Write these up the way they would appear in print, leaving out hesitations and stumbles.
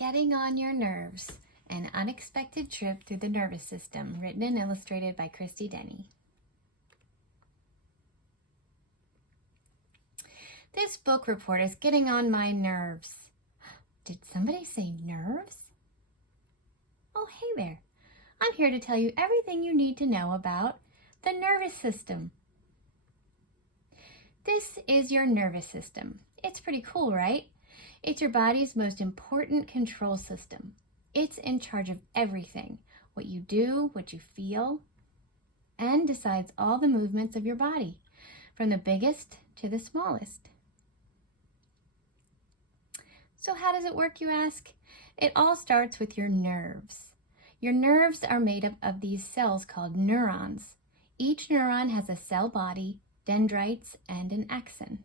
Getting on Your Nerves, An Unexpected Trip Through the Nervous System, written and illustrated by Christy Denny. This book report is getting on my nerves. Did somebody say nerves? Oh, hey there. I'm here to tell you everything you need to know about the nervous system. This is your nervous system. It's pretty cool, right? It's your body's most important control system. It's in charge of everything, what you do, what you feel, and decides all the movements of your body, from the biggest to the smallest. So how does it work, you ask? It all starts with your nerves. Your nerves are made up of these cells called neurons. Each neuron has a cell body, dendrites, and an axon.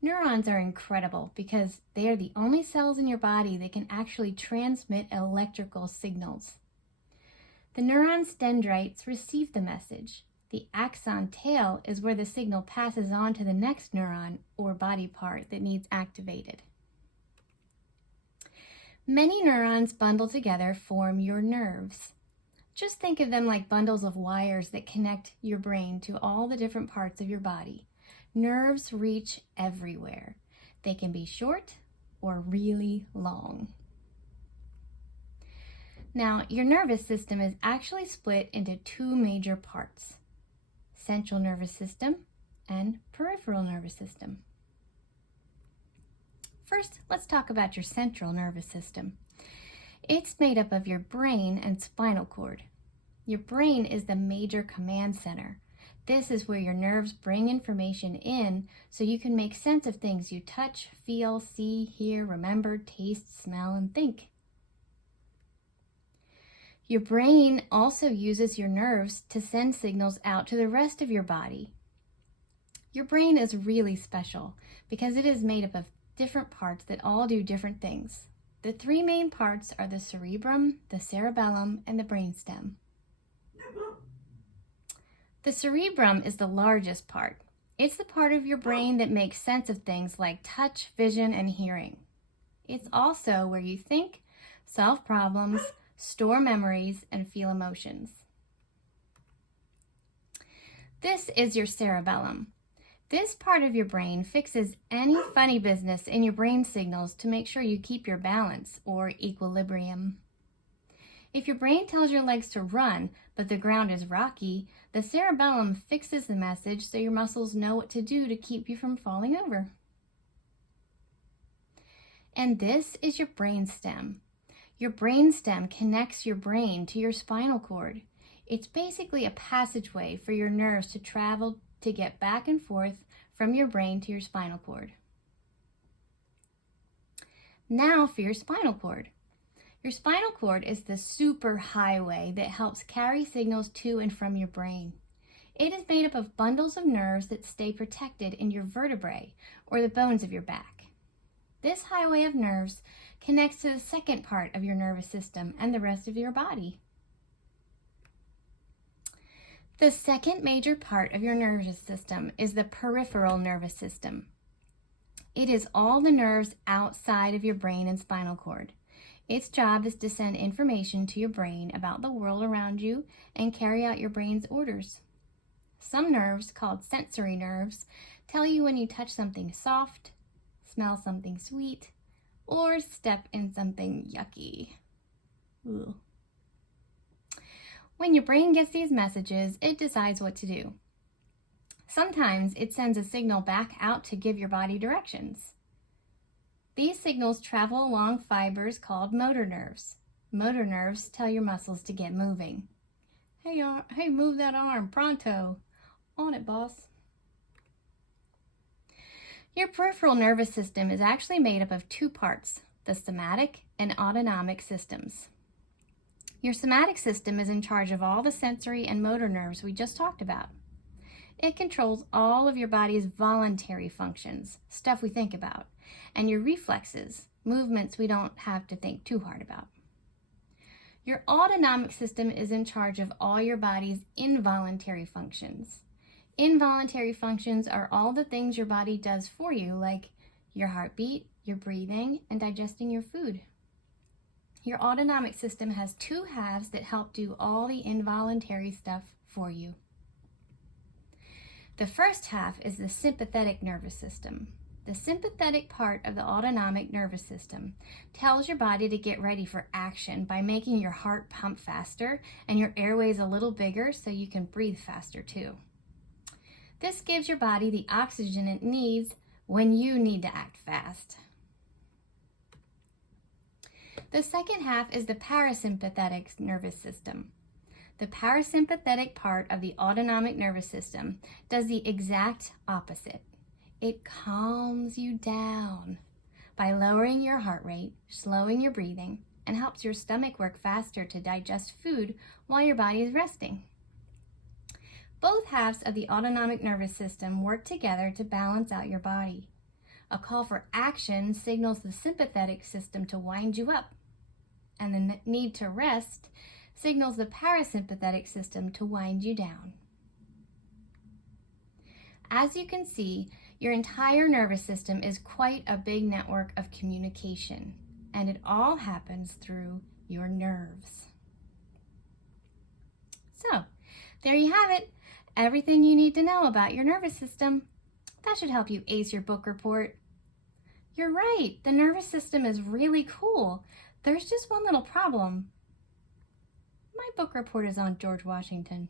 Neurons are incredible because they are the only cells in your body that can actually transmit electrical signals. The neuron's dendrites receive the message. The axon tail is where the signal passes on to the next neuron or body part that needs activated. Many neurons bundled together form your nerves. Just think of them like bundles of wires that connect your brain to all the different parts of your body. Nerves reach everywhere. They can be short or really long. Now, your nervous system is actually split into two major parts: central nervous system and peripheral nervous system. First, let's talk about your central nervous system. It's made up of your brain and spinal cord. Your brain is the major command center. This is where your nerves bring information in so you can make sense of things you touch, feel, see, hear, remember, taste, smell, and think. Your brain also uses your nerves to send signals out to the rest of your body. Your brain is really special because it is made up of different parts that all do different things. The three main parts are the cerebrum, the cerebellum, and the brainstem. The cerebrum is the largest part. It's the part of your brain that makes sense of things like touch, vision, and hearing. It's also where you think, solve problems, store memories, and feel emotions. This is your cerebellum. This part of your brain fixes any funny business in your brain signals to make sure you keep your balance or equilibrium. If your brain tells your legs to run, but the ground is rocky, the cerebellum fixes the message so your muscles know what to do to keep you from falling over. And this is your brainstem. Your brainstem connects your brain to your spinal cord. It's basically a passageway for your nerves to travel to get back and forth from your brain to your spinal cord. Now for your spinal cord. Your spinal cord is the super highway that helps carry signals to and from your brain. It is made up of bundles of nerves that stay protected in your vertebrae, or the bones of your back. This highway of nerves connects to the second part of your nervous system and the rest of your body. The second major part of your nervous system is the peripheral nervous system. It is all the nerves outside of your brain and spinal cord. Its job is to send information to your brain about the world around you and carry out your brain's orders. Some nerves, called sensory nerves, tell you when you touch something soft, smell something sweet, or step in something yucky. Ooh. When your brain gets these messages, it decides what to do. Sometimes it sends a signal back out to give your body directions. These signals travel along fibers called motor nerves. Motor nerves tell your muscles to get moving. Hey, move that arm, pronto. On it, boss. Your peripheral nervous system is actually made up of two parts, the somatic and autonomic systems. Your somatic system is in charge of all the sensory and motor nerves we just talked about. It controls all of your body's voluntary functions, stuff we think about, and your reflexes, movements we don't have to think too hard about. Your autonomic system is in charge of all your body's involuntary functions. Involuntary functions are all the things your body does for you, like your heartbeat, your breathing, and digesting your food. Your autonomic system has two halves that help do all the involuntary stuff for you. The first half is the sympathetic nervous system. The sympathetic part of the autonomic nervous system tells your body to get ready for action by making your heart pump faster and your airways a little bigger so you can breathe faster too. This gives your body the oxygen it needs when you need to act fast. The second half is the parasympathetic nervous system. The parasympathetic part of the autonomic nervous system does the exact opposite. It calms you down by lowering your heart rate, slowing your breathing, and helps your stomach work faster to digest food while your body is resting. Both halves of the autonomic nervous system work together to balance out your body. A call for action signals the sympathetic system to wind you up, and the need to rest signals the parasympathetic system to wind you down. As you can see, your entire nervous system is quite a big network of communication, and it all happens through your nerves. So, there you have it. Everything you need to know about your nervous system. That should help you ace your book report. You're right, the nervous system is really cool. There's just one little problem. My book report is on George Washington.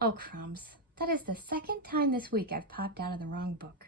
Oh, crumbs. That is the second time this week I've popped out of the wrong book.